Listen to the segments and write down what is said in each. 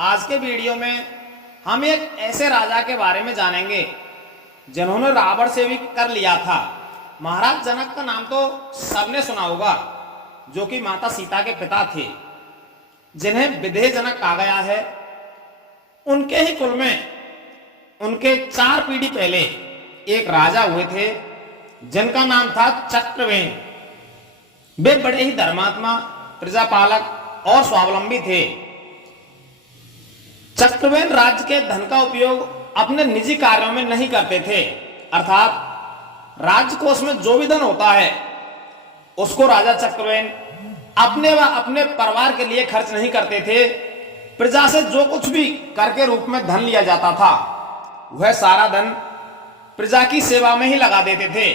आज के वीडियो में हम एक ऐसे राजा के बारे में जानेंगे जिन्होंने रावण से भी कर लिया था। महाराज जनक का नाम तो सबने सुना होगा, जो कि माता सीता के पिता थे, जिन्हें विदेह जनक कहा गया है। उनके ही कुल में उनके 4 पीढ़ी पहले एक राजा हुए थे जिनका नाम था चक्रवेन। वे बड़े ही धर्मात्मा, प्रजापालक और स्वावलंबी थे। चक्रवेन राज्य के धन का उपयोग अपने निजी कार्यों में नहीं करते थे, अर्थात राज्य कोष में जो भी धन होता है उसको राजा चक्रवेन अपने व अपने परिवार के लिए खर्च नहीं करते थे। प्रजा से जो कुछ भी कर के रूप में धन लिया जाता था वह सारा धन प्रजा की सेवा में ही लगा देते थे।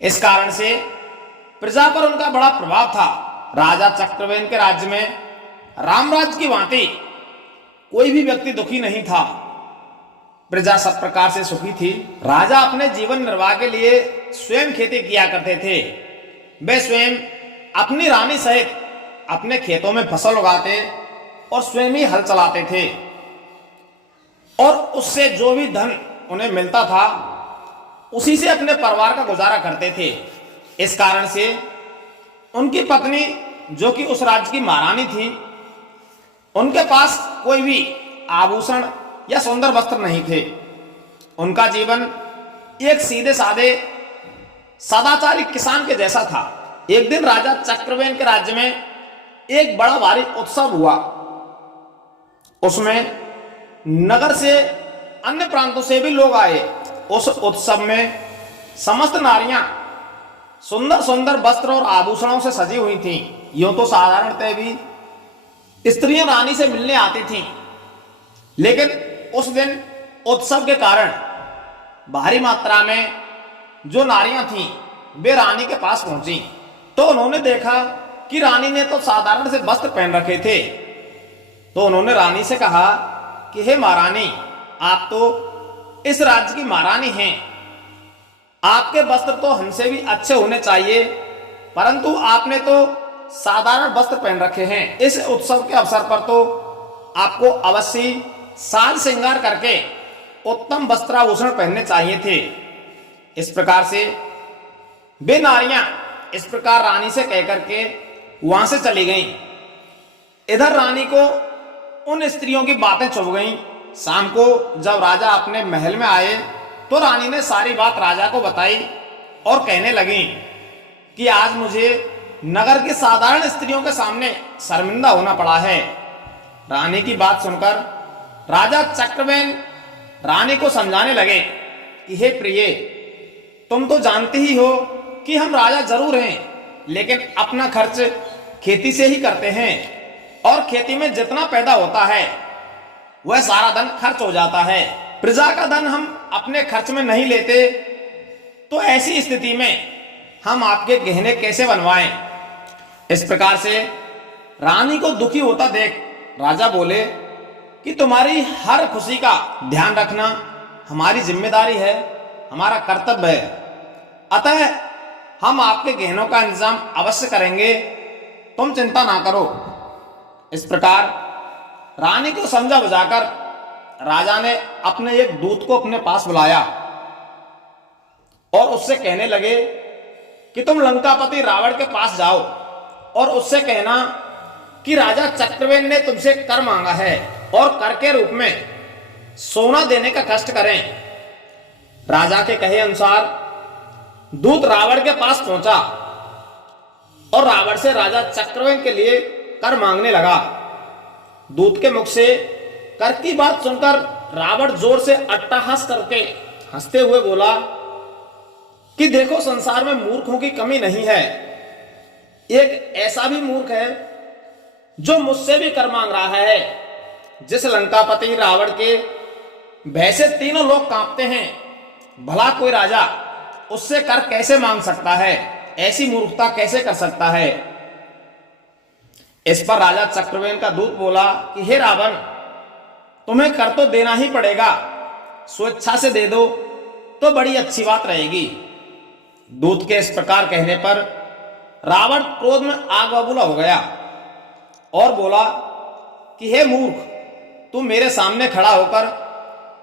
इस कारण से प्रजा पर उनका बड़ा प्रभाव था। राजा चक्रवेन के राज्य में राम राज्य की भांति कोई भी व्यक्ति दुखी नहीं था। प्रजा सब प्रकार से सुखी थी। राजा अपने जीवन निर्वाह के लिए स्वयं खेती किया करते थे। वे स्वयं अपनी रानी सहित अपने खेतों में फसल उगाते और स्वयं ही हल चलाते थे, और उससे जो भी धन उन्हें मिलता था उसी से अपने परिवार का गुजारा करते थे। इस कारण से उनकी पत्नी, जो कि उस राज्य की महारानी थी, उनके पास कोई भी आभूषण या सुंदर वस्त्र नहीं थे। उनका जीवन एक सीधे साधे सदाचारी किसान के जैसा था। एक दिन राजा चक्रवेन के राज्य में एक बड़ा भारी उत्सव हुआ। उसमें नगर से, अन्य प्रांतों से भी लोग आए। उस उत्सव में समस्त नारियां सुंदर सुंदर वस्त्र और आभूषणों से सजी हुई थीं। यूं तो साधारणतः भी स्त्रियां रानी से मिलने आती थीं, लेकिन उस दिन उत्सव के कारण भारी मात्रा में जो नारियां थीं वे रानी के पास पहुंची। तो उन्होंने देखा कि रानी ने तो साधारण से वस्त्र पहन रखे थे। तो उन्होंने रानी से कहा कि हे महारानी, आप तो इस राज्य की महारानी हैं, आपके वस्त्र तो हमसे भी अच्छे होने चाहिए, परंतु आपने तो साधारण वस्त्र पहन रखे हैं। इस उत्सव के अवसर पर तो आपको अवश्य साज श्रृंगार करके उत्तम वस्त्राभूषण पहनने चाहिए थे। इस प्रकार से वे नारियां इस प्रकार रानी से कहकर के वहां से चली गईं। इधर रानी को उन स्त्रियों की बातें चुभ गईं। शाम को जब राजा अपने महल में आए तो रानी ने सारी बात राजा को बताई और कहने लगी कि आज मुझे नगर की साधारण स्त्रियों के सामने शर्मिंदा होना पड़ा है। रानी की बात सुनकर राजा चक्रवेन रानी को समझाने लगे कि हे प्रिय, तुम तो जानती ही हो कि हम राजा जरूर हैं, लेकिन अपना खर्च खेती से ही करते हैं, और खेती में जितना पैदा होता है वह सारा धन खर्च हो जाता है। प्रजा का धन हम अपने खर्च में नहीं लेते, तो ऐसी स्थिति में हम आपके गहने कैसे बनवाएं। इस प्रकार से रानी को दुखी होता देख राजा बोले कि तुम्हारी हर खुशी का ध्यान रखना हमारी जिम्मेदारी है, हमारा कर्तव्य है। अतः हम आपके गहनों का इंतजाम अवश्य करेंगे, तुम चिंता ना करो। इस प्रकार रानी को समझा बुझाकर राजा ने अपने एक दूत को अपने पास बुलाया और उससे कहने लगे कि तुम लंकापति रावण के पास जाओ और उससे कहना कि राजा चक्रवेन ने तुमसे कर मांगा है और कर के रूप में सोना देने का कष्ट करें। राजा के कहे अनुसार दूत रावण के पास पहुंचा और रावण से राजा चक्रवेन के लिए कर मांगने लगा। दूत के मुख से कर की बात सुनकर रावण जोर से अट्टहास करके हंसते हुए बोला कि देखो, संसार में मूर्खों की कमी नहीं है। एक ऐसा भी मूर्ख है जो मुझसे भी कर मांग रहा है। जिस लंकापति रावण के भय से तीनों लोग कांपते हैं, भला कोई राजा उससे कर कैसे मांग सकता है? ऐसी मूर्खता कैसे कर सकता है? इस पर राजा चक्रवेन का दूत बोला कि हे रावण, तुम्हें कर तो देना ही पड़ेगा, स्वेच्छा से दे दो तो बड़ी अच्छी बात रहेगी। दूत के इस प्रकार कहने पर रावण क्रोध में आग बबूला हो गया और बोला कि हे मूर्ख, तू मेरे सामने खड़ा होकर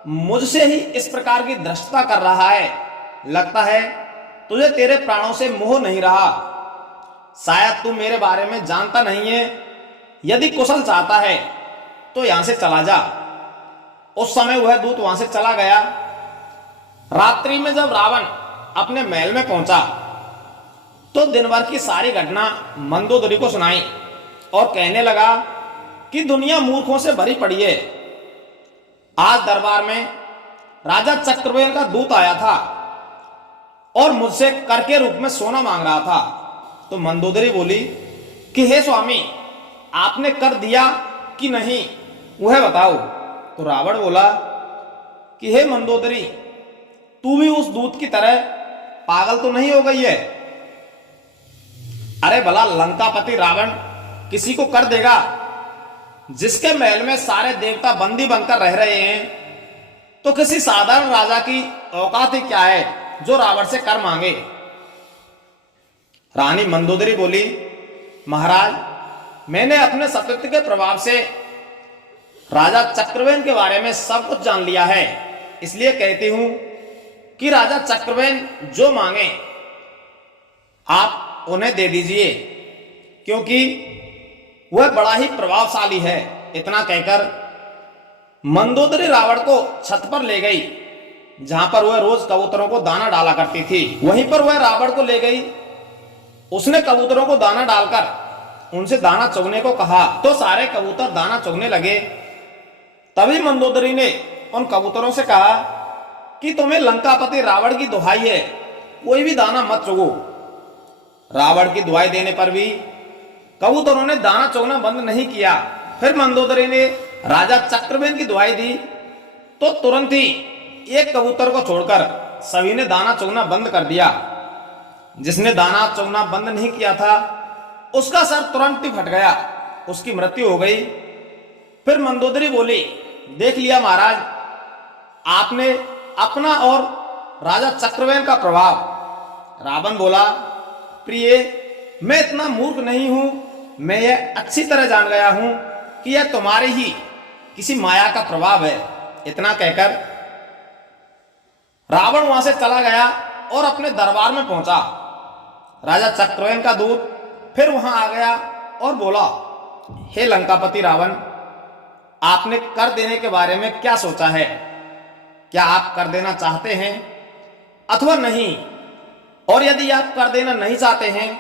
मुझसे ही इस प्रकार की धृष्टता कर रहा है। लगता है तुझे तेरे प्राणों से मोह नहीं रहा। शायद तू मेरे बारे में जानता नहीं है। यदि कुशल चाहता है तो यहां से चला जा। उस समय वह दूत वहां से चला गया। रात्रि में जब रावण अपने महल में पहुंचा तो दिन भर की सारी घटना मंदोदरी को सुनाई और कहने लगा कि दुनिया मूर्खों से भरी पड़ी है। आज दरबार में राजा चक्रवेल का दूत आया था और मुझसे कर के रूप में सोना मांग रहा था। तो मंदोदरी बोली कि हे स्वामी, आपने कर दिया कि नहीं, वह बताओ। तो रावण बोला कि हे मंदोदरी, तू भी उस दूत की तरह पागल तो नहीं हो गई है? अरे भला लंकापति रावण किसी को कर देगा जिसके महल में सारे देवता बंदी बनकर रह रहे हैं? तो किसी साधारण राजा की औकात ही क्या है जो रावण से कर मांगे? रानी मंदोदरी बोली, महाराज, मैंने अपने सतत्व के प्रभाव से राजा चक्रवेन के बारे में सब कुछ जान लिया है। इसलिए कहती हूं कि राजा चक्रवेन जो मांगे आप उन्हें दे दीजिए, क्योंकि वह बड़ा ही प्रभावशाली है। इतना कहकर मंदोदरी रावण को छत पर ले गई, जहां पर वह रोज कबूतरों को दाना डाला करती थी। वहीं पर वह रावण को ले गई। उसने कबूतरों को दाना डालकर उनसे दाना चुगने को कहा तो सारे कबूतर दाना चुगने लगे। तभी मंदोदरी ने उन कबूतरों से कहा कि तुम्हें लंकापति रावण की दुहाई है, कोई भी दाना मत चुगो। रावण की दुहाई देने पर भी कबूतरों ने दाना चुगना बंद नहीं किया। फिर मंदोदरी ने राजा चक्रवेन की दुहाई दी तो तुरंत ही एक कबूतर को छोड़कर सभी ने दाना चुगना बंद कर दिया। जिसने दाना चुगना बंद नहीं किया था उसका सर तुरंत ही फट गया, उसकी मृत्यु हो गई। फिर मंदोदरी बोली, देख लिया महाराज, आपने अपना और राजा चक्रवेन का प्रभाव। रावण बोला, प्रिय, मैं इतना मूर्ख नहीं हूं। मैं यह अच्छी तरह जान गया हूं कि यह तुम्हारी ही किसी माया का प्रभाव है। इतना कहकर रावण वहां से चला गया और अपने दरबार में पहुंचा। राजा चक्रवेन का दूत फिर वहां आ गया और बोला, हे लंकापति रावण, आपने कर देने के बारे में क्या सोचा है? क्या आप कर देना चाहते हैं अथवा नहीं? और यदि आप कर देना नहीं चाहते हैं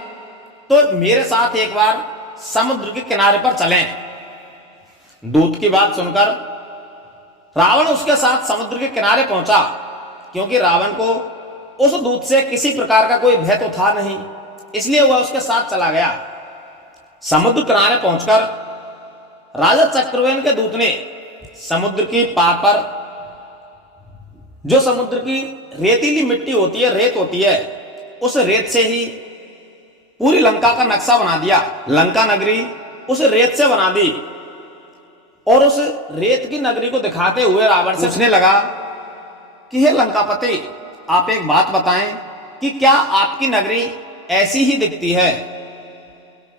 तो मेरे साथ एक बार समुद्र के किनारे पर चलें। दूत की बात सुनकर रावण उसके साथ समुद्र के किनारे पहुंचा, क्योंकि रावण को उस दूत से किसी प्रकार का कोई भय तो था नहीं, इसलिए वह उसके साथ चला गया। समुद्र किनारे पहुंचकर राजा चक्रवेन के दूत ने समुद्र की पार पर जो समुद्र की रेतीली मिट्टी होती है, रेत होती है, उस रेत से ही पूरी लंका का नक्शा बना दिया। लंका नगरी उस रेत से बना दी और उस रेत की नगरी को दिखाते हुए रावण से पूछने लगा कि हे लंकापति, आप एक बात बताएं कि क्या आपकी नगरी ऐसी ही दिखती है?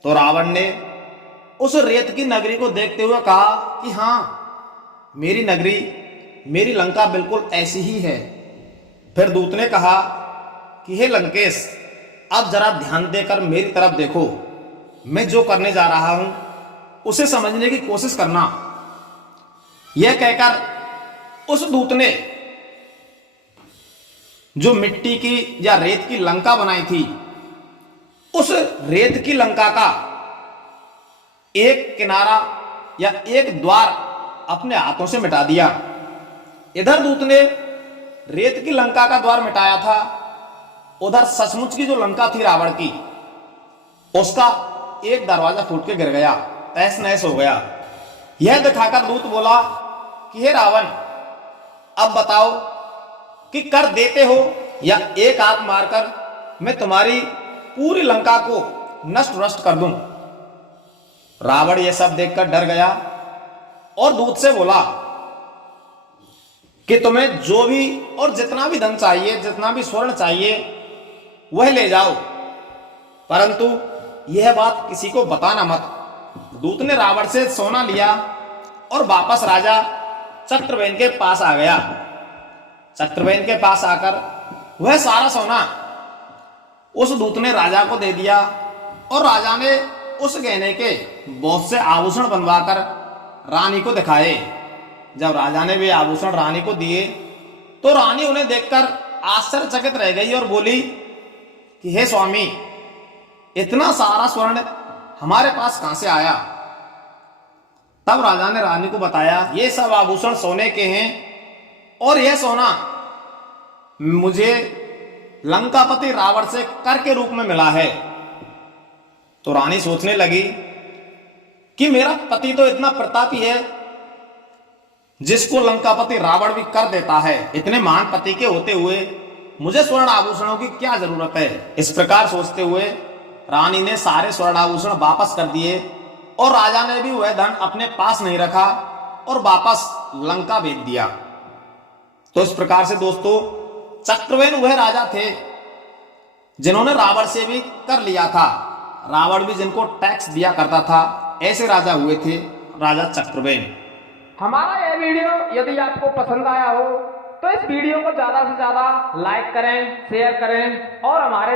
तो रावण ने उस रेत की नगरी को देखते हुए कहा कि हां, मेरी नगरी, मेरी लंका बिल्कुल ऐसी ही है। फिर दूत ने कहा कि हे लंकेश, अब जरा ध्यान देकर मेरी तरफ देखो। मैं जो करने जा रहा हूं उसे समझने की कोशिश करना। यह कहकर उस दूत ने जो मिट्टी की या रेत की लंका बनाई थी, उस रेत की लंका का एक किनारा या एक द्वार अपने हाथों से मिटा दिया। इधर दूत ने रेत की लंका का द्वार मिटाया था, उधर सचमुच की जो लंका थी रावण की, उसका एक दरवाजा फूट के गिर गया, तहस नहस हो गया। यह दिखाकर दूत बोला कि हे रावण, अब बताओ कि कर देते हो या एक हाथ मारकर मैं तुम्हारी पूरी लंका को नष्ट भ्रष्ट कर दूं। रावण यह सब देखकर डर गया और दूत से बोला कि तुम्हें जो भी और जितना भी धन चाहिए, जितना भी स्वर्ण चाहिए, वह ले जाओ, परंतु यह बात किसी को बताना मत। दूत ने रावण से सोना लिया और वापस राजा चक्रवेन के पास आ गया। चक्रवेन के पास आकर वह सारा सोना उस दूत ने राजा को दे दिया और राजा ने उस गहने के बहुत से आभूषण बनवाकर रानी को दिखाए। जब राजा ने वे आभूषण रानी को दिए तो रानी उन्हें देखकर आश्चर्यचकित रह गई और बोली कि हे स्वामी, इतना सारा स्वर्ण हमारे पास कहां से आया। तब राजा ने रानी को बताया, ये सब आभूषण सोने के हैं और यह सोना मुझे लंकापति रावण से कर के रूप में मिला है। तो रानी सोचने लगी कि मेरा पति तो इतना प्रतापी है जिसको लंकापति रावण भी कर देता है, इतने महान पति के होते हुए मुझे स्वर्ण आभूषणों की क्या जरूरत है। इस प्रकार सोचते हुए रानी ने सारे स्वर्ण आभूषण वापस कर दिए और राजा ने भी वह धन अपने पास नहीं रखा और वापस लंका भेज दिया। तो इस प्रकार से दोस्तों, चक्रवेन वह राजा थे जिन्होंने रावण से भी कर लिया था। रावण भी जिनको टैक्स दिया करता था, ऐसे राजा हुए थे राजा चक्रवेन। हमारा यह वीडियो यदि आपको पसंद आया हो तो इस वीडियो को ज्यादा से ज्यादा लाइक करें, शेयर करें और हमारे